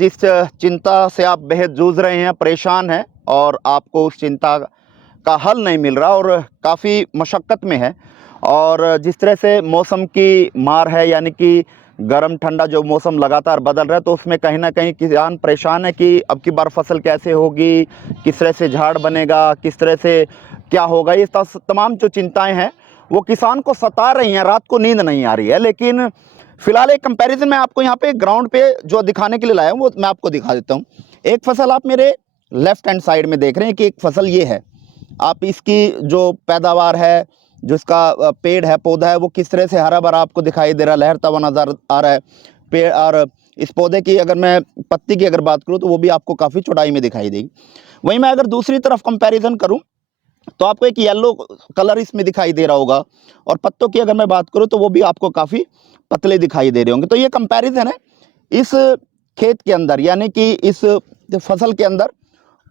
जिस चिंता से आप बेहद जूझ रहे हैं, परेशान हैं और आपको उस चिंता का हल नहीं मिल रहा और काफ़ी मशक्क़त में है, और जिस तरह से मौसम की मार है, यानी कि गर्म ठंडा जो मौसम लगातार बदल रहा है, तो उसमें कहीं ना कहीं किसान परेशान है कि अब की बार फसल कैसे होगी, किस तरह से झाड़ बनेगा, किस तरह से क्या होगा। ये तमाम जो चिंताएं हैं वो किसान को सता रही हैं, रात को नींद नहीं आ रही है। लेकिन फिलहाल एक कंपैरिजन मैं आपको यहाँ पे ग्राउंड पे जो दिखाने के लिए लाया हूँ वो मैं आपको दिखा देता हूँ। एक फसल आप मेरे लेफ्ट हैंड साइड में देख रहे हैं कि एक फसल ये है। आप इसकी जो पैदावार है, जो इसका पेड़ है, पौधा है, वो किस तरह से हरा भरा आपको दिखाई दे रहा है, लहरता हुआ नजर आ रहा है पेड़। और इस पौधे की अगर मैं पत्ती की अगर बात करूँ तो वो भी आपको काफ़ी चौड़ाई में दिखाई देगी। वहीं मैं अगर दूसरी तरफ कंपैरिजन करूँ तो आपको एक येलो कलर इसमें दिखाई दे रहा होगा, और पत्तों की अगर मैं बात करूँ तो वो भी आपको काफ़ी पतले दिखाई दे रहे होंगे। तो ये कंपैरिजन है इस खेत के अंदर, यानी कि इस फसल के अंदर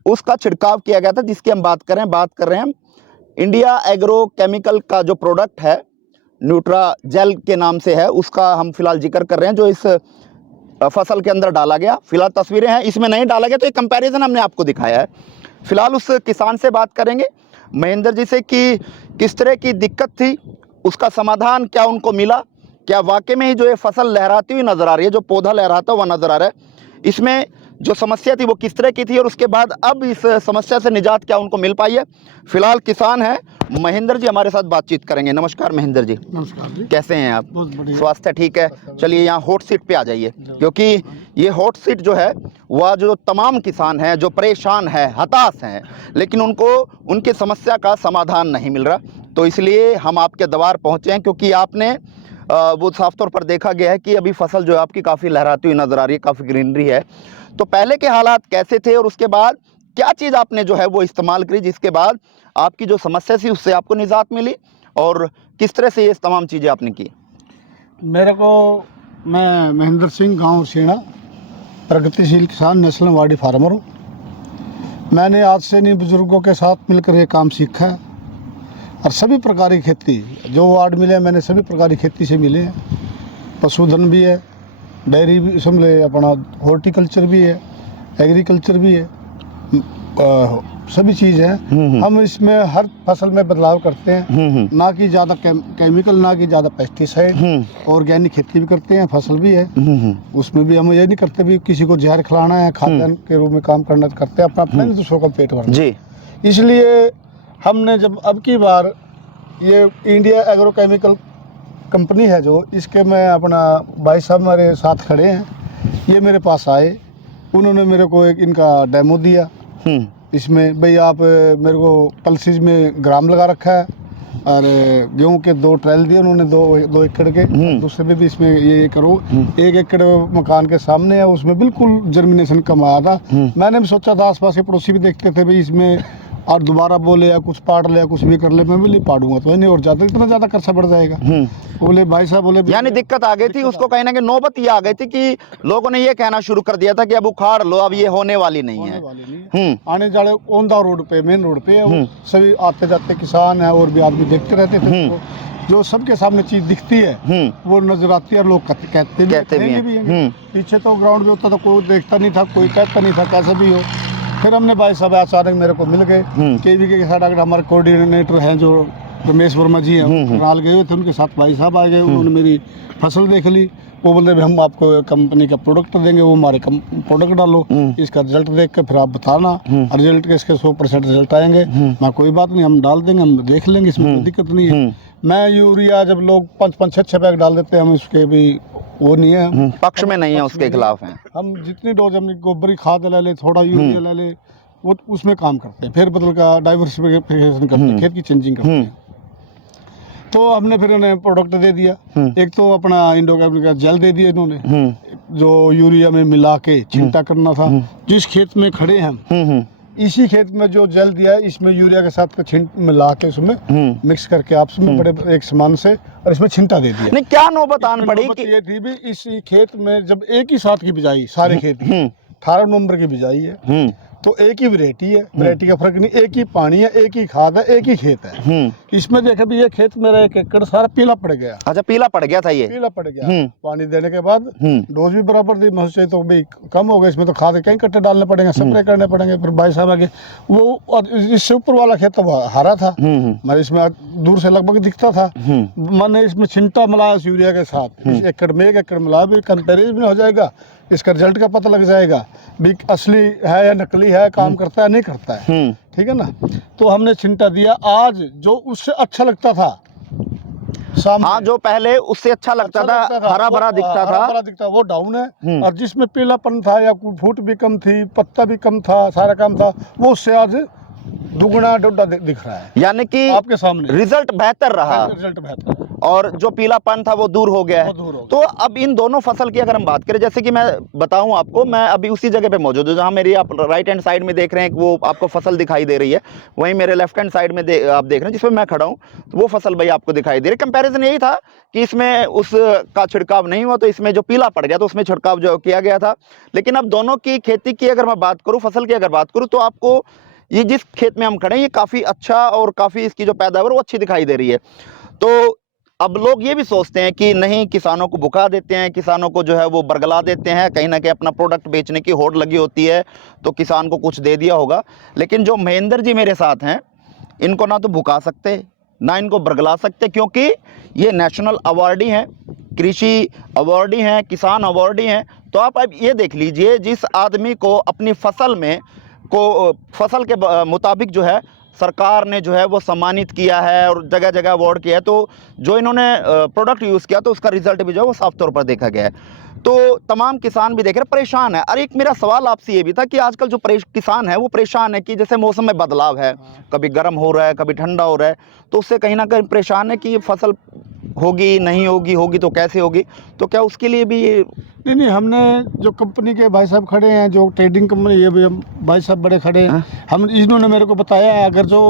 उसका छिड़काव किया गया था जिसकी हम बात कर रहे हैं इंडिया एग्रो केमिकल का जो प्रोडक्ट है, न्यूट्रा जेल के नाम से है, उसका हम फिलहाल जिक्र कर रहे हैं, जो इस फसल के अंदर डाला गया। फिलहाल तस्वीरें हैं, इसमें नहीं डाला गया, तो एक कंपैरिजन हमने आपको दिखाया है। फिलहाल उस किसान से बात करेंगे, महेंद्र जी से, कि किस तरह की दिक्कत थी, उसका समाधान क्या उनको मिला, क्या वाकई में ही जो ये फसल लहराती हुई नज़र आ रही है, जो पौधा लहराता हुआ नज़र आ रहा है, इसमें जो समस्या थी वो किस तरह की थी, और उसके बाद अब इस समस्या से निजात क्या उनको मिल पाई है। फिलहाल किसान है महेंद्र जी हमारे साथ बातचीत करेंगे। नमस्कार महेंद्र जी। नमस्कार जी। कैसे हैं आप? बहुत बढ़िया। स्वास्थ्य ठीक है? चलिए यहाँ हॉट सीट पे आ जाइए, क्योंकि ये हॉट सीट जो है वह जो तमाम किसान हैं जो परेशान है, हताश हैं, लेकिन उनको उनकी समस्या का समाधान नहीं मिल रहा, तो इसलिए हम आपके द्वार पहुँचे हैं, क्योंकि आपने वो साफ तौर पर देखा गया है कि अभी फसल जो है आपकी काफ़ी लहराती हुई नज़र आ रही है, काफ़ी ग्रीनरी है। तो पहले के हालात कैसे थे और उसके बाद क्या चीज़ आपने जो है वो इस्तेमाल करी जिसके बाद आपकी जो समस्या थी उससे आपको निजात मिली, और किस तरह से ये तमाम चीज़ें आपने की? मेरे को, मैं महेंद्र सिंह, गांव सेना, प्रगतिशील किसान, नेशनल वाडी फार्मर हूँ। मैंने आज से नहीं बुजुर्गों के साथ मिलकर ये काम सीखा है, और सभी प्रकार की खेती जो वार्ड मिले हैं, मैंने सभी प्रकार की खेती से मिले हैं। पशुधन भी है, डेयरी भी समझे, अपना हॉर्टिकल्चर भी है, एग्रीकल्चर भी है, सभी चीज़ हैं। हम इसमें हर फसल में बदलाव करते हैं, ना कि ज़्यादा केमिकल, ना कि ज़्यादा पेस्टिसाइड, ऑर्गेनिक खेती भी करते हैं, फसल भी है। उसमें भी हम ये नहीं करते भी किसी को जहर खिलाना है, खाद्यान्न के रूप में काम करना करते हैं, अपना दूसरों का पेट भरना जी। इसलिए हमने जब अब की बार ये इंडिया एग्रो केमिकल कंपनी है जो, इसके मैं अपना भाई साहब हमारे साथ खड़े हैं, ये मेरे पास आए, उन्होंने मेरे को एक इनका डेमो दिया। इसमें भाई आप मेरे को पल्सिस में ग्राम लगा रखा है, और गेहूं के 2 ट्रायल दिए उन्होंने, 2 एकड़ के। दूसरे में भी इसमें ये करो, 1 एकड़ मकान के सामने है, उसमें बिल्कुल जर्मिनेशन कम आया था। मैंने भी सोचा था, आसपास के पड़ोसी भी देखते थे भाई इसमें और दोबारा बोले या कुछ पाड़ ले या कुछ भी कर ले, मैं भी नहीं पाड़ूंगा तो नहीं, और ज़्यादा इतना ज़्यादा खर्चा बढ़ जाएगा। बोले भाई साहब, बोले यानी दिक्कत आ गई थी उसको, कहीं ना कहीं नौबत ये आ गई थी कि लोगों ने ये कहना शुरू कर दिया था कि अब उखाड़ लो, अब ये होने वाली नहीं है। आने जाने ओंदा रोड पे, मेन रोड पे है, सभी आते जाते किसान है और भी आदमी देखते रहते थे। जो सबके सामने चीज दिखती है वो नजर आती है, और लोग कहते भी हैं। पीछे तो ग्राउंड में होता था, कोई देखता नहीं था, कोई कहता नहीं था, कैसा भी हो। फिर हमने भाई साहब अचानक मेरे को मिल गए, केवीके के साथ अगर हमारे कोऑर्डिनेटर हैं जो रमेश वर्मा जी हैं, करनाल गए हुए थे, उनके साथ भाई साहब आ गए। उन्होंने मेरी फसल देख ली, वो बोलते भी हम आपको कंपनी का प्रोडक्ट देंगे, वो हमारे प्रोडक्ट डालो, इसका रिजल्ट देख कर फिर आप बताना, रिजल्ट के इसके 100% रिजल्ट आएंगे। मैं कोई बात नहीं, हम डाल देंगे, हम देख लेंगे, इसमें कोई दिक्कत नहीं है। मैं यूरिया जब लोग 5-5, 6-6 बैग डाल देते हैं, हम उसके भी वो नहीं है, पक्ष में नहीं है, उसके खिलाफ हैं। हम जितनी डोज हमने गोबर की खाद ले ले, थोड़ा यूरिया ले ले, वो उसमें काम करते हैं। फिर बदल का डाइवर्सिफिकेशन करते हैं, खेत की चेंजिंग करते हैं। तो हमने फिर उन्हें प्रोडक्ट दे दिया, एक तो अपना इंडोकेमिकल का जेल दे दिया इन्होंने, जो यूरिया में मिला के छिंटा करना था। जिस खेत में खड़े हैं हम, इसी खेत में जो जेल दिया है, इसमें यूरिया के साथ छिंट मिला के उसमें मिक्स करके आपस में बड़े एक समान से, और इसमें छिंटा दे दिया। नहीं, क्या नौबत आन पड़ी कि ये थी भी इस खेत में जब एक ही साथ की बिजाई, सारे खेत 18 नवंबर की बिजाई है, तो एक ही वैरायटी है, वैरायटी का फर्क नहीं, एक ही पानी है, एक ही खाद है, एक ही खेत है। इसमें देखे भी ये खेत मेरा 1 एकड़ सारा पीला पड़ गया। अच्छा, पीला पड़ गया था ये? पीला पड़ गया। पानी देने के बाद डोज भी बराबर दी, मुझसे तो भी कम हो गया। इसमें तो खाद कई कट्टे डालने पड़ेंगे, स्प्रे करने पड़ेंगे। फिर भाई साहब आगे वो, और इससे ऊपर वाला खेत तो हरा था, मैंने इसमें दूर से लगभग दिखता था। मैंने इसमें छिंटा मिलाया यूरिया के साथ, 1 एकड़ में 1 एकड़ मिलाया, भी कंपेरिजन हो जाएगा, इसका रिजल्ट का पता लग जाएगा भी असली है या नकली है, काम करता है नहीं करता है। ठीक है ना। तो हमने छिंटा दिया। आज जो उससे अच्छा लगता था, हाँ, जो पहले उससे अच्छा लगता था, हरा भरा दिखता था, हरा भरा दिखता, वो डाउन है। और जिसमें पीलापन था या फूट भी कम थी, पत्ता भी कम था, सारा काम था, वो उससे आज दुगना डोडा दिख रहा है, यानी कि आपके सामने। रिजल्ट बेहतर रहा, रिजल्ट बेहतर है। और जो पीलापन था वो दूर हो गया है। तो अब इन दोनों फसल की अगर हम बात करें, जैसे कि मैं बताऊं आपको, मैं अभी उसी जगह पे मौजूद हूं जहां मेरी आप राइट हैंड साइड में देख रहे हैं, वो आपको फसल दिखाई दे रही है, वहीं मेरे लेफ्ट हैंड साइड में आप देख रहे हैं जिसमें मैं खड़ा हूं, तो वो फसल भाई आपको दिखाई दे रही है। कंपैरिजन यही था कि इसमें उसका छिड़काव नहीं हुआ, तो इसमें जो पीला पड़ गया तो उसमें छिड़काव जो किया गया था। लेकिन अब दोनों की खेती की अगर मैं बात करूँ, फसल की अगर बात करूँ, तो आपको ये जिस खेत में हम खड़े हैं ये काफ़ी अच्छा, और काफ़ी इसकी जो पैदावार वो अच्छी दिखाई दे रही है। तो अब लोग ये भी सोचते हैं कि नहीं, किसानों को भुका देते हैं, किसानों को जो है वो बरगला देते हैं, कहीं ना कहीं अपना प्रोडक्ट बेचने की होड़ लगी होती है तो किसान को कुछ दे दिया होगा। लेकिन जो महेंद्र जी मेरे साथ हैं, इनको ना तो भुका सकते ना इनको बरगला सकते, क्योंकि ये नेशनल अवार्डी हैं, कृषि अवार्डी हैं, किसान अवार्डी हैं। तो आप अब ये देख लीजिए, जिस आदमी को अपनी फसल में फसल के मुताबिक जो है सरकार ने जो है वो सम्मानित किया है और जगह जगह अवार्ड किया है, तो जो इन्होंने प्रोडक्ट यूज़ किया तो उसका रिजल्ट भी जो है वो साफ तौर पर देखा गया है। तो तमाम किसान भी देख रहे परेशान है। और एक मेरा सवाल आपसे ये भी था कि आजकल जो किसान है वो परेशान है कि जैसे मौसम में बदलाव है, कभी गर्म हो रहा है, कभी ठंडा हो रहा है, तो उससे कहीं ना कहीं परेशान है कि फसल होगी नहीं होगी, होगी तो कैसे होगी। तो क्या उसके लिए भी ये नहीं, हमने जो कंपनी के भाई साहब खड़े हैं, जो ट्रेडिंग कंपनी, ये भी हम भाई साहब बड़े खड़े हैं, हम इन्होंने मेरे को बताया है, अगर जो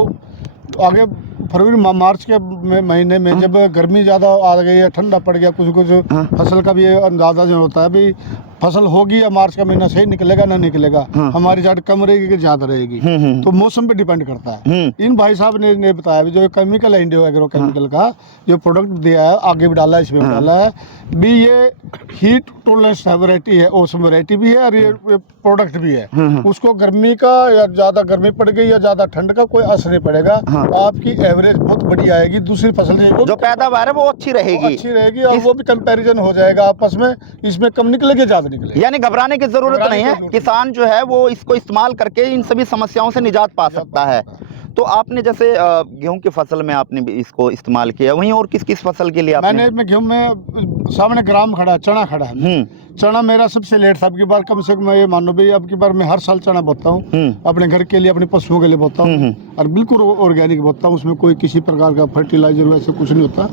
आगे फरवरी मार्च के महीने में जब गर्मी ज़्यादा आ गई है, ठंडा पड़ गया, कुछ फसल का भी अंदाजा जो होता है भी फसल होगी या मार्च का महीना सही निकलेगा ना निकलेगा, हमारी जाट कम रहेगी कि ज़्यादा रहेगी, तो मौसम पे डिपेंड करता है। इन भाई साहब ने बताया भी जो केमिकल है, इंडियो एग्रो केमिकल का जो प्रोडक्ट दिया है, आगे भी डाला है, इसमें भी डाला है भी, ये हीट टॉलरेंस वैरायटी है, ओसम वैरायटी भी है, और ये प्रोडक्ट भी है। उसको गर्मी का या ज़्यादा गर्मी पड़ गई या ज़्यादा ठंड का कोई असर नहीं पड़ेगा। आपकी एवरेज बहुत बड़ी आएगी, दूसरी फसल जो पैदावार है वो अच्छी रहेगी, और वो भी कंपैरिजन हो जाएगा आपस में, इसमें कम निकलेगी ज़्यादा निकले। यानी घबराने की जरूरत नहीं है, किसान जो है वो इसको इस्तेमाल करके इन सभी समस्याओं से निजात पा सकता है। तो आपने जैसे गेहूं की फसल में आपने भी इसको इस्तेमाल किया, वहीं और किस किस फसल के लिए आपने? मैंने गेहूं में सामने ग्राम खड़ा, चना खड़ा है। चना मेरा सबसे लेट था, अब की बार कम से कम ये मानो भाई, अब की बार मैं हर साल चना बोता हूँ, अपने घर के लिए, अपने पशुओं के लिए बोता हूँ, और बिल्कुल ऑर्गेनिक बोता हूँ। उसमें कोई किसी प्रकार का फर्टिलाइजर वैसे कुछ नहीं होता,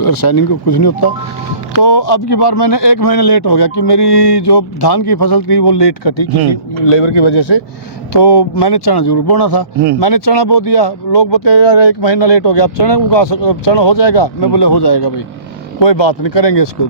रासायनिक कुछ नहीं होता। तो अब की बार मैंने 1 महीना लेट हो गया कि मेरी जो धान की फसल थी वो लेट कटी लेबर की वजह से, तो मैंने चना जरूर बोना था। मैंने चना बो दिया, लोग बोलते हैं यार 1 महीना लेट हो गया, अब चना हो जाएगा। मैं बोले हो जाएगा भाई, कोई बात नहीं, करेंगे इसको।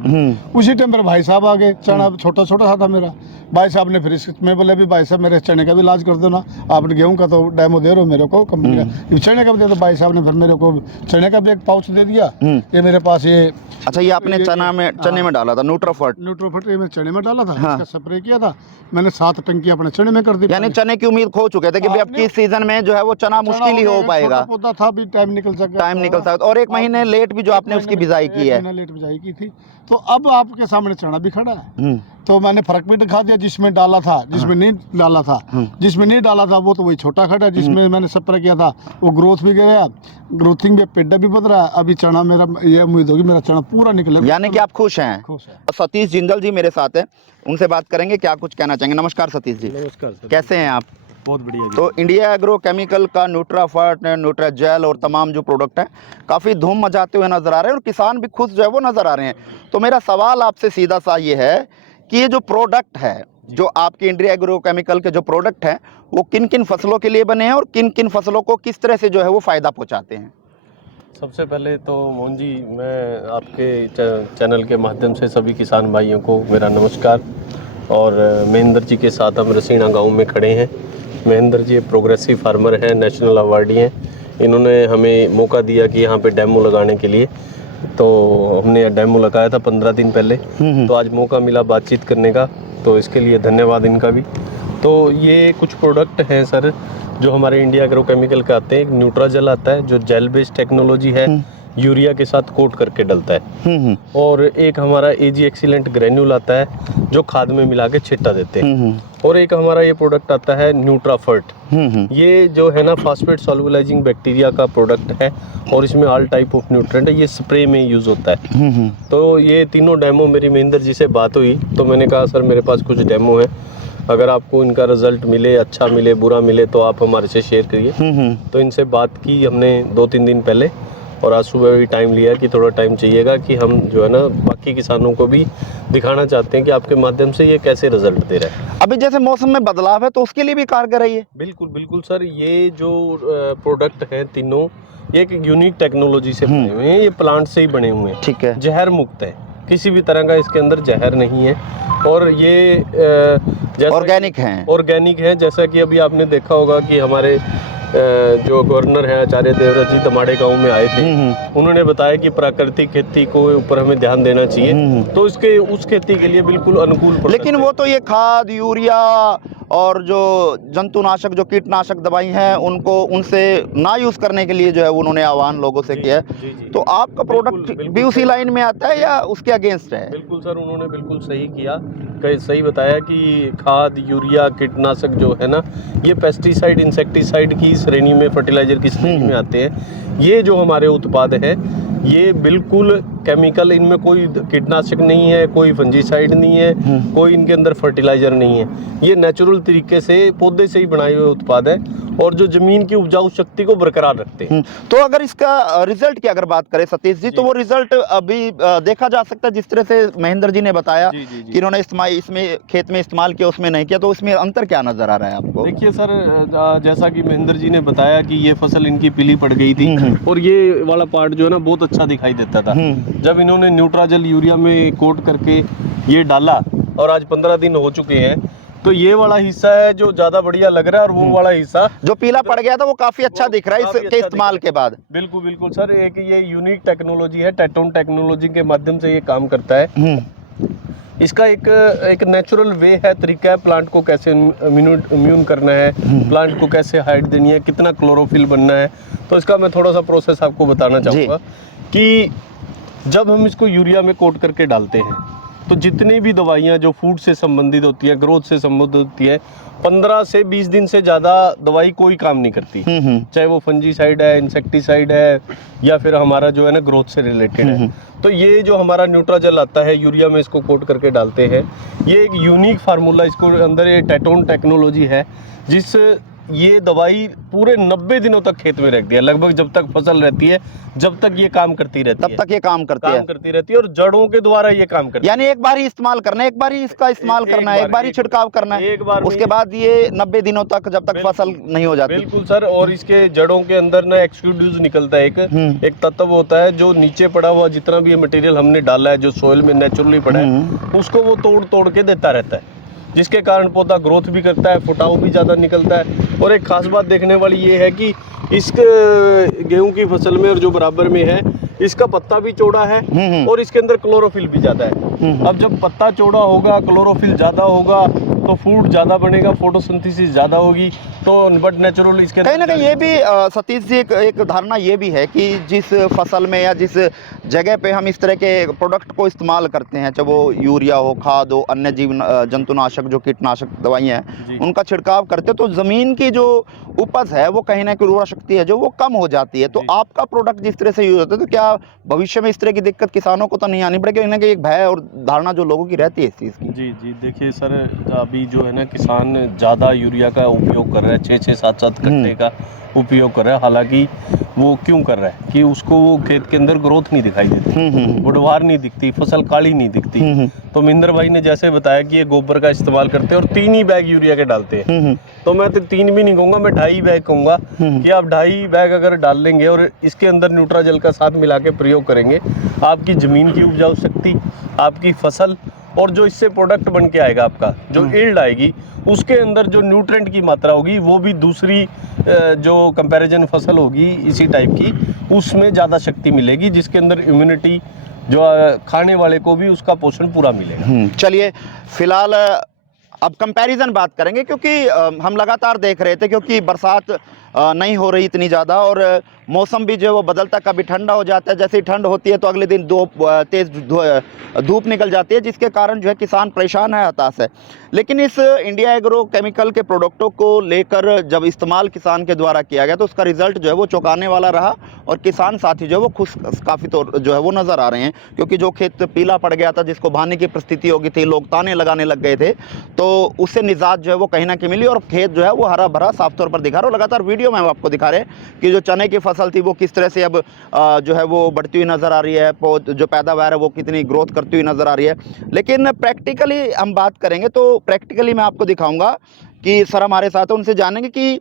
उसी टाइम पर भाई साहब आ गए, चना छोटा छोटा सा था मेरा, भाई साहब ने फिर मैं बोले भी भाई साहब मेरे चने का भी इलाज कर दो ना, आपने गेहूं का तो डेमो दे रहे हो मेरे को कंपनी का, चने का भी दे दो। भाई साहब ने फिर मेरे को चने का भी एक पाउच दे दिया। ये मेरे पास ये, अच्छा, ये आपने चने में डाला था न्यूट्रोफर्ट? ये मैं चने में डाला था, इसका स्प्रे किया था मैंने, 7 टंकी अपने चने में कर दी। यानी चने की उम्मीद खो चुके थे कि अब किस सीजन में जो है वो चना मुश्किल ही हो पाएगा, पौधा था भी, टाइम निकल सकता, और 1 महीने लेट भी जो आपने उसकी बिजाई की है, लेट बिजाई की थी। तो अब आपके सामने चना भी खड़ा है, तो मैंने फर्क भी दिखा दिया, जिसमें डाला था, जिसमें नहीं डाला था। जिसमें नहीं डाला था वो तो वही छोटा खड़ा, जिसमें मैंने स्प्रे किया था वो ग्रोथ भी गया, ग्रोथिंग भी, पेड़ा भी बद रहा है। अभी चना मेरा, ये उम्मीद होगी मेरा चना पूरा निकलेगा। यानी कि आप खुश हैं? खुश है। सतीश जिंदल जी मेरे साथ है, उनसे बात करेंगे, क्या कुछ कहना चाहेंगे। नमस्कार सतीश जी। नमस्कार सर। कैसे हैं आप? बहुत बढ़िया जी। तो इंडिया एग्रो केमिकल का न्यूट्राफर्ट, न्यूट्राजेल और तमाम जो प्रोडक्ट हैं काफ़ी धूम मचाते हुए नज़र आ रहे हैं, और किसान भी खुश जो है वो नज़र आ रहे हैं। तो मेरा सवाल आपसे सीधा सा ये है कि ये जो प्रोडक्ट है, जो आपके इंडिया एग्रो केमिकल के जो प्रोडक्ट हैं, वो किन किन फसलों के लिए बने हैं और किन किन फसलों को किस तरह से जो है वो फ़ायदा पहुँचाते हैं? सबसे पहले तो मोहन जी, मैं आपके चैनल के माध्यम से सभी किसान भाइयों को मेरा नमस्कार। और महेंद्र जी के साथ हम रसीना गांव में खड़े हैं। महेंद्र जी प्रोग्रेसिव फार्मर हैं, नेशनल अवार्डी हैं। इन्होंने हमें मौका दिया कि यहाँ पे डेमो लगाने के लिए, तो हमने डेमो लगाया था 15 दिन पहले। तो आज मौका मिला बातचीत करने का, तो इसके लिए धन्यवाद इनका भी। तो ये कुछ प्रोडक्ट हैं सर जो हमारे इंडिया एग्रोकेमिकल के आते हैं। एक न्यूट्राजेल आता है जो जेल बेस्ड टेक्नोलॉजी है, यूरिया के साथ कोट करके डलता है। और एक हमारा एजी एक्सीलेंट ग्रेन्यूल आता है जो खाद में मिला के छिट्टा देते हैं। और एक हमारा ये प्रोडक्ट आता है न्यूट्राफर्ट। ये जो है ना फास्फेट सॉल्युलाइजिंग बैक्टीरिया का प्रोडक्ट है और इसमें ऑल टाइप ऑफ न्यूट्रिएंट है। ये स्प्रे में यूज़ होता है। तो ये तीनों डेमो मेरी महेंद्र जी से बात हुई तो मैंने कहा सर मेरे पास कुछ डेमो है, अगर आपको इनका रिजल्ट मिले, अच्छा मिले, बुरा मिले तो आप हमारे से शेयर करिए। तो इनसे बात की हमने 2-3 दिन पहले और आज सुबह भी टाइम लिया कि थोड़ा टाइम चाहिएगा कि हम जो है ना बाकी किसानों को भी दिखाना चाहते हैं कि आपके माध्यम से ये कैसे रिजल्ट दे रहा है। अभी जैसे मौसम में बदलाव है तो उसके लिए भी कारगर है ये। बिल्कुल बिल्कुल सर, ये जो प्रोडक्ट हैं तीनों, ये एक यूनिक टेक्नोलॉजी से बने हुए हैं। ये प्लांट से ही बने हुए हैं। ठीक है। जहर मुक्त है, किसी भी तरह का इसके अंदर जहर नहीं है। और ये ऑर्गेनिक हैं। ऑर्गेनिक है। जैसा कि अभी आपने देखा होगा कि हमारे जो गवर्नर हैं आचार्य देवव्रत जी तमाड़े गांव में आए थे। उन्होंने बताया कि प्राकृतिक खेती को ऊपर हमें ध्यान देना चाहिए। तो इसके उस खेती के लिए बिल्कुल अनुकूल। लेकिन वो तो ये खाद, यूरिया और जो जंतुनाशक, जो कीटनाशक दवाई हैं उनको उनसे ना यूज़ करने के लिए जो है उन्होंने आह्वान लोगों से किया है। तो आपका प्रोडक्ट भी उसी लाइन में आता है या उसके अगेंस्ट है? बिल्कुल सर, उन्होंने बिल्कुल सही किया, सही बताया कि खाद, यूरिया, कीटनाशक जो है ना ये पेस्टिसाइड, इंसेक्टिसाइड की श्रेणी में, फर्टिलाइजर की श्रेणी में आते हैं। ये जो हमारे उत्पाद हैं ये बिल्कुल केमिकल, इनमें कोई कीटनाशक नहीं है, कोई फंजीसाइड नहीं है, कोई इनके अंदर फर्टिलाइजर नहीं है। ये नेचुरल तरीके से पौधे से ही बनाए हुए उत्पाद है और जो जमीन की उपजाऊ शक्ति को बरकरार रखते हैं। तो अगर इसका रिजल्ट की अगर बात करें सतीश जी, तो वो रिजल्ट अभी देखा जा सकता है जिस तरह से महेंद्र जी ने बताया कि इन्होंने इसमें खेत में इस्तेमाल किया, उसमें नहीं किया, तो इसमें अंतर क्या नजर आ रहा है आपको? देखिए सर, जैसा कि महेंद्र जी ने बताया कि ये फसल इनकी पीली पड़ गई थी और ये वाला पार्ट जो है ना बहुत अच्छा दिखाई देता था। जब इन्होंने न्यूट्राजेल यूरिया में कोट करके ये डाला और आज 15 दिन हो चुके हैं, तो ये वाला हिस्सा है जो ज्यादा बढ़िया लग रहा है और वो वाला हिस्सा जो पीला पड़ गया था वो काफी अच्छा दिख रहा है इसके इस्तेमाल के बाद। बिल्कुल बिल्कुल सर, एक ये यूनिक टेक्नोलॉजी है, टेटोन टेक्नोलॉजी के माध्यम से ये काम करता है। इसका एक नेचुरल वे है, तरीका है प्लांट को कैसे इम्यून करना है, प्लांट को कैसे हाइट देनी है, कितना क्लोरोफिल बनना है। तो इसका मैं थोड़ा सा प्रोसेस आपको बताना चाहूँगा कि जब हम इसको यूरिया में कोट करके डालते हैं तो जितनी भी दवाइयाँ जो फूड से संबंधित होती है, ग्रोथ से संबंधित होती है, 15 से 20 दिन से ज़्यादा दवाई कोई काम नहीं करती। चाहे वो फंजीसाइड है, इंसेक्टिसाइड है या फिर हमारा जो है ना ग्रोथ से रिलेटेड है। तो ये जो हमारा न्यूट्राजेल आता है, यूरिया में इसको कोट करके डालते हैं। ये एक यूनिक फार्मूला, इसको अंदर ये टेटोन टेक्नोलॉजी है जिस ये दवाई पूरे 90 दिनों तक खेत में रख दिया, लगभग जब तक फसल रहती है, जब तक ये काम करती रहती है, तब तक ये काम करती है और जड़ों के द्वारा ये काम करती है। यानी एक बार ही इस्तेमाल करना है, एक बार ही इसका इस्तेमाल करना है, एक बार ही छिड़काव करना है, एक बार उसके बाद ये 90 दिनों तक जब तक फसल नहीं हो जाती। बिल्कुल सर, और इसके जड़ों के अंदर ना एक्सक्यूड्यूज निकलता है, एक तत्व होता है जो नीचे पड़ा हुआ जितना भी ये मटेरियल हमने डाला है, जो सोइल में नेचुरली पड़ा है, उसको वो तोड़ तोड़ के देता रहता है, जिसके कारण पौधा ग्रोथ भी करता है, फुटाव भी ज़्यादा निकलता है। और एक खास बात देखने वाली ये है कि इस गेहूं की फसल में और जो बराबर में है, इसका पत्ता भी चौड़ा है और इसके अंदर क्लोरोफिल भी ज़्यादा है। अब जब पत्ता चौड़ा होगा, क्लोरोफिल ज़्यादा होगा तो फूड ज़्यादा बनेगा, फोटोसिंथेसिस ज़्यादा होगी, तो बट नेचुरल इसके कहीं ना कहीं ये भी सतीश जी एक धारणा ये भी है कि जिस फसल में या जिस जगह पे हम इस तरह के प्रोडक्ट को इस्तेमाल करते हैं, चाहे वो यूरिया हो, खाद हो, अन्य जंतुनाशक जो कीटनाशक दवाइयाँ हैं उनका छिड़काव करते हैं, तो ज़मीन की जो उपज है वो कहीं ना कहीं उर्वरा शक्ति है जो वो कम हो जाती है। तो आपका प्रोडक्ट जिस तरह से यूज होता है, तो क्या भविष्य में इस तरह की दिक्कत किसानों को तो नहीं आनी पड़ेगी? कहीं ना कहीं एक भय और धारणा जो लोगों की रहती है इस चीज़ की। जी जी, देखिए सर, अभी जो है ना किसान ज़्यादा यूरिया का उपयोग कर रहा है, 6-6, 7-7 घंटे का उपयोग कर रहा है। हालांकि वो क्यों कर रहा है कि उसको वो खेत के अंदर ग्रोथ नहीं दिखाई देती, बुढ़वार नहीं दिखती, फसल काली नहीं दिखती। तो महेंद्र भाई ने जैसे बताया कि ये गोबर का इस्तेमाल करते हैं और 3 ही बैग यूरिया के डालते हैं। तो मैं तो 3 भी नहीं कहूँगा, मैं 2.5 बैग कहूँगा कि आप 2.5 बैग अगर डाल लेंगे और इसके अंदर न्यूट्राजेल का साथ मिला के प्रयोग करेंगे, आपकी ज़मीन की उपजाऊ शक्ति, आपकी फसल और जो इससे प्रोडक्ट बन के आएगा आपका, जो यील्ड आएगी, उसके अंदर जो न्यूट्रेंट की मात्रा होगी वो भी दूसरी जो कंपैरिजन फसल होगी इसी टाइप की, उसमें ज़्यादा शक्ति मिलेगी, जिसके अंदर इम्यूनिटी जो खाने वाले को भी उसका पोषण पूरा मिलेगा। चलिए फिलहाल अब कंपैरिजन बात करेंगे, क्योंकि हम लगातार देख रहे थे, क्योंकि बरसात नहीं हो रही इतनी ज़्यादा और मौसम भी जो है वो बदलता, कभी ठंडा हो जाता है, जैसे ही ठंड होती है तो अगले दिन तेज़ धूप निकल जाती है, जिसके कारण जो है किसान परेशान है, हताश है। लेकिन इस इंडिया एग्रो केमिकल के प्रोडक्टों को लेकर जब इस्तेमाल किसान के द्वारा किया गया तो उसका रिज़ल्ट जो है वो चौंकाने वाला रहा और किसान साथी जो है वो खुश काफ़ी तो जो है वो नज़र आ रहे हैं, क्योंकि जो खेत पीला पड़ गया था, जिसको भाने की परिस्थिति हो गई थी, लोग ताने लगाने लग गए थे, तो उससे निजात जो है वो कहीं ना कहीं मिली और खेत जो है वो हरा भरा साफ तौर पर दिखा रहा है। और लगातार वीडियो में हम आपको दिखा रहे हैं कि जो चने की फसल थी वो किस तरह से अब जो है वो बढ़ती हुई नज़र आ रही है, जो पैदावार है वो कितनी ग्रोथ करती हुई नज़र आ रही है। लेकिन प्रैक्टिकली हम बात करेंगे तो प्रैक्टिकली मैं आपको दिखाऊंगा कि सर हमारे साथ हैं, उनसे जानेंगे कि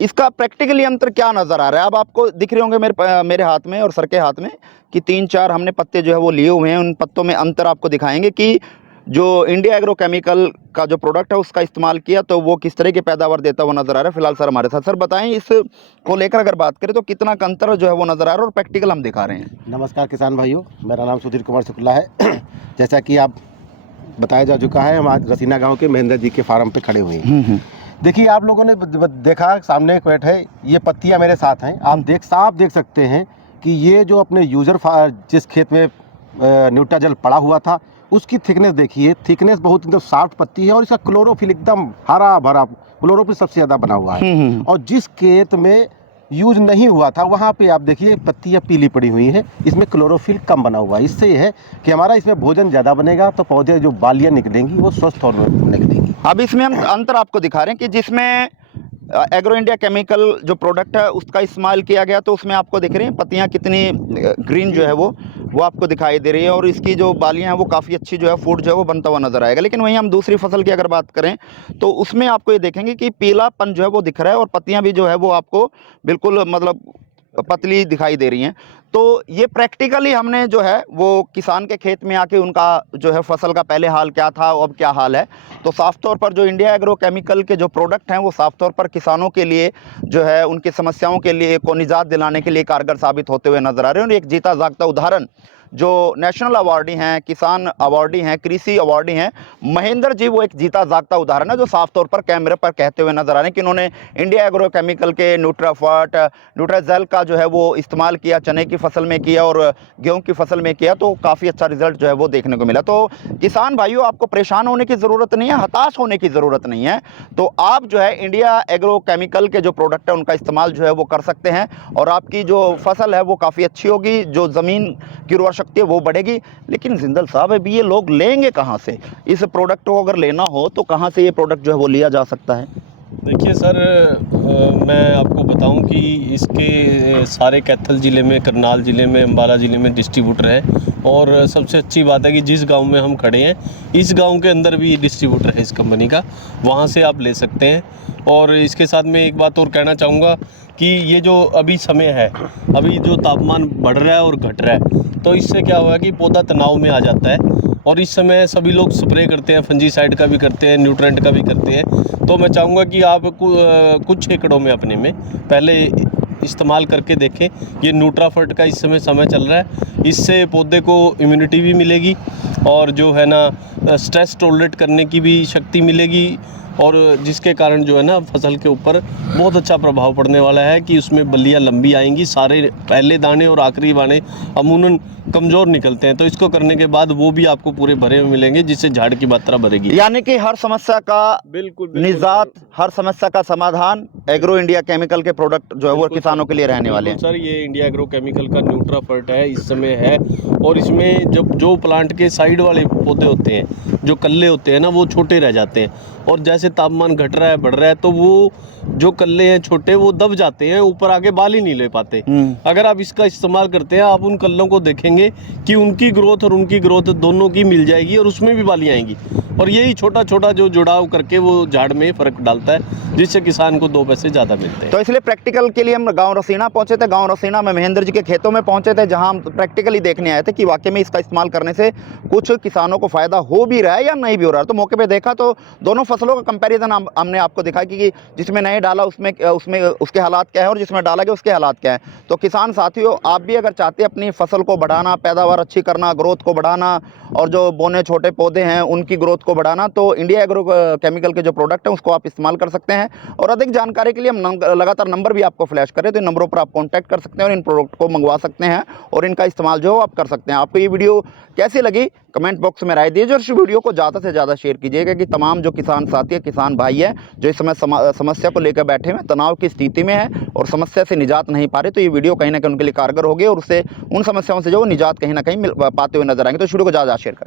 इसका प्रैक्टिकली अंतर क्या नज़र आ रहा है। अब आपको दिख रहे होंगे मेरे हाथ में और सर के हाथ में कि 3-4 हमने पत्ते जो है वो लिए हुए हैं, उन पत्तों में अंतर आपको दिखाएंगे कि जो इंडिया एग्रो केमिकल का जो प्रोडक्ट है उसका इस्तेमाल किया तो वो किस तरह की पैदावार देता हुआ नज़र आ रहा है। फिलहाल सर हमारे साथ, सर बताएं इस को लेकर अगर बात करें तो कितना अंतर जो है वो नज़र आ रहा है और प्रैक्टिकल हम दिखा रहे हैं। नमस्कार किसान भाइयों, मेरा नाम सुधीर कुमार शुक्ला है। जैसा कि आप बताया जा चुका है, हम आज रसीना गांव के महेंद्र जी के फार्म पे खड़े हुए हैं। देखिए, आप लोगों ने देखा सामने एक पेड़ है, ये पत्तियां मेरे साथ हैं, आप साफ देख सकते हैं कि ये जो अपने यूजर जिस खेत में न्यूट्राजल पड़ा हुआ था उसकी थिकनेस देखिए, थिकनेस बहुत एकदम सॉफ्ट पत्ती है और इसका क्लोरोफिल एकदम हरा भरा, क्लोरोफिल सबसे ज़्यादा बना हुआ है। और जिस खेत में यूज नहीं हुआ था वहाँ पे आप देखिए पत्तियाँ पीली पड़ी हुई हैं, इसमें क्लोरोफिल कम बना हुआ है। इससे ये है कि हमारा इसमें भोजन ज़्यादा बनेगा तो पौधे जो बालियाँ निकलेंगी वो स्वस्थ और निकलेंगी। अब इसमें हम अंतर आपको दिखा रहे हैं कि जिसमें एग्रो इंडिया केमिकल जो प्रोडक्ट है उसका इस्तेमाल किया गया तो उसमें आपको दिख रही हैं पत्तियाँ कितनी ग्रीन जो है वो आपको दिखाई दे रही है और इसकी जो बालियाँ हैं वो काफ़ी अच्छी जो है फूड जो है वो बनता हुआ नज़र आएगा। लेकिन वहीं हम दूसरी फसल की अगर बात करें तो उसमें आपको ये देखेंगे कि पीलापन जो है वो दिख रहा है और पत्तियाँ भी जो है वो आपको बिल्कुल मतलब पतली दिखाई दे रही हैं। तो ये प्रैक्टिकली हमने जो है वो किसान के खेत में आके उनका जो है फसल का पहले हाल क्या था अब क्या हाल है, तो साफ तौर पर जो इंडिया एग्रो केमिकल के जो प्रोडक्ट हैं वो साफ तौर पर किसानों के लिए जो है उनकी समस्याओं के लिए को निजात दिलाने के लिए कारगर साबित होते हुए नजर आ रहे हैं। और एक जीता जागता उदाहरण जो नेशनल अवार्डी हैं, किसान अवार्डी हैं, कृषि अवार्डी हैं, महेंद्र जी वो एक जीता जागता उदाहरण है जो साफ तौर पर कैमरे पर कहते हुए नजर आ रहे हैं कि इन्होंने इंडिया एग्रो केमिकल के न्यूट्राफर्ट न्यूट्राजेल का जो है वो इस्तेमाल किया, चने की फसल में किया और गेहूं की फसल में किया, तो काफ़ी अच्छा रिजल्ट जो है वो देखने को मिला। तो किसान भाइयों, आपको परेशान होने की ज़रूरत नहीं है, हताश होने की ज़रूरत नहीं है। तो आप जो है इंडिया एग्रो केमिकल के जो प्रोडक्ट है उनका इस्तेमाल जो है वो कर सकते हैं और आपकी जो फसल है वो काफ़ी अच्छी होगी, जो ज़मीन की उर्वरा शक्ति है वो बढ़ेगी। लेकिन जिंदल साहब अभी ये लोग लेंगे कहाँ से? इस प्रोडक्ट को अगर लेना हो तो कहाँ से ये प्रोडक्ट जो है वो लिया जा सकता है? देखिए सर, मैं आपको बताऊं कि इसके सारे कैथल ज़िले में, करनाल ज़िले में, अम्बाला ज़िले में डिस्ट्रीब्यूटर है और सबसे अच्छी बात है कि जिस गांव में हम खड़े हैं इस गांव के अंदर भी डिस्ट्रीब्यूटर है इस कंपनी का, वहां से आप ले सकते हैं। और इसके साथ मैं एक बात और कहना चाहूँगा कि ये जो अभी समय है, अभी जो तापमान बढ़ रहा है और घट रहा है, तो इससे क्या होगा कि पौधा तनाव में आ जाता है और इस समय सभी लोग स्प्रे करते हैं, फंजीसाइड का भी करते हैं, न्यूट्रेंट का भी करते हैं। तो मैं चाहूँगा कि आप कुछ एकड़ों में अपने में पहले इस्तेमाल करके देखें। ये न्यूट्राफर्ट का इस समय चल रहा है, इससे पौधे को इम्यूनिटी भी मिलेगी और जो है ना स्ट्रेस टॉलरेट करने की भी शक्ति मिलेगी और जिसके कारण जो है ना फसल के ऊपर बहुत अच्छा प्रभाव पड़ने वाला है कि उसमें बल्लियाँ लंबी आएंगी। सारे पहले दाने और आखिरी दाने अमूमन कमज़ोर निकलते हैं, तो इसको करने के बाद वो भी आपको पूरे भरे हुए मिलेंगे जिससे झाड़ की मात्रा बढ़ेगी। यानी कि हर समस्या का बिल्कुल निजात, हर समस्या का समाधान एग्रो इंडिया केमिकल के प्रोडक्ट जो है वो किसानों के लिए रहने वाले हैं। सर, ये इंडिया एग्रो केमिकल का न्यूट्राफर्ट है, इस समय है और इसमें जब जो प्लांट के साइड वाले पौधे होते हैं, जो कल्ले होते हैं ना, वो छोटे रह जाते हैं और जैसे जैसे तापमान घट रहा है, बढ़ रहा है, तो वो जो कल्ले हैं छोटे वो दब जाते हैं, ऊपर आके बाल ही नहीं ले पाते। अगर आप इसका इस्तेमाल करते हैं, आप उन कल्लों को देखेंगे कि उनकी ग्रोथ और उनकी ग्रोथ दोनों की मिल जाएगी और उसमें भी बाली आएंगी, और यही छोटा छोटा जो जुड़ाव करके वो झाड़ में फ़र्क डालता है, जिससे किसान को 2 पैसे ज़्यादा मिलते हैं। तो इसलिए प्रैक्टिकल के लिए हम गांव रसीना पहुंचे थे। गांव रसीना में महेंद्र जी के खेतों में पहुंचे थे, जहां हम प्रैक्टिकली देखने आए थे कि वाकई में इसका इस्तेमाल करने से कुछ किसानों को फ़ायदा हो भी रहा है या नहीं भी हो रहा है। तो मौके पे देखा तो दोनों फसलों का कंपैरिजन हमने आपको दिखा कि जिसमें नहीं डाला उसमें उसके हालात क्या है और जिसमें डाला गया उसके हालात क्या है। तो किसान साथियों, आप भी अगर चाहते हैं अपनी फसल को बढ़ाना, पैदावार अच्छी करना, ग्रोथ को बढ़ाना और जो बोने छोटे पौधे हैं उनकी ग्रोथ को बढ़ाना, तो इंडिया एग्रो केमिकल के जो प्रोडक्ट हैं उसको आप इस्तेमाल कर सकते हैं। और अधिक जानकारी के लिए हम लगातार नंबर भी आपको फ्लैश करें, तो इन नंबरों पर आप कॉन्टैक्ट कर सकते हैं और इन प्रोडक्ट को मंगवा सकते हैं और इनका इस्तेमाल जो आप कर सकते हैं। आपको ये वीडियो कैसी लगी कमेंट बॉक्स में राय दीजिए और इस वीडियो को ज़्यादा से ज़्यादा शेयर कीजिएगा कि तमाम जो किसान साथी है, किसान भाई है, जो इस समय समस्या को लेकर बैठे हुए तनाव की स्थिति में है और समस्या से निजात नहीं पा रहे, तो ये वीडियो कहीं ना कहीं उनके लिए कारगर होगी और उससे उन समस्याओं से जो निजात कहीं ना कहीं पाते हुए नजर आएंगे। तो इस वीडियो को ज़्यादा शेयर करें।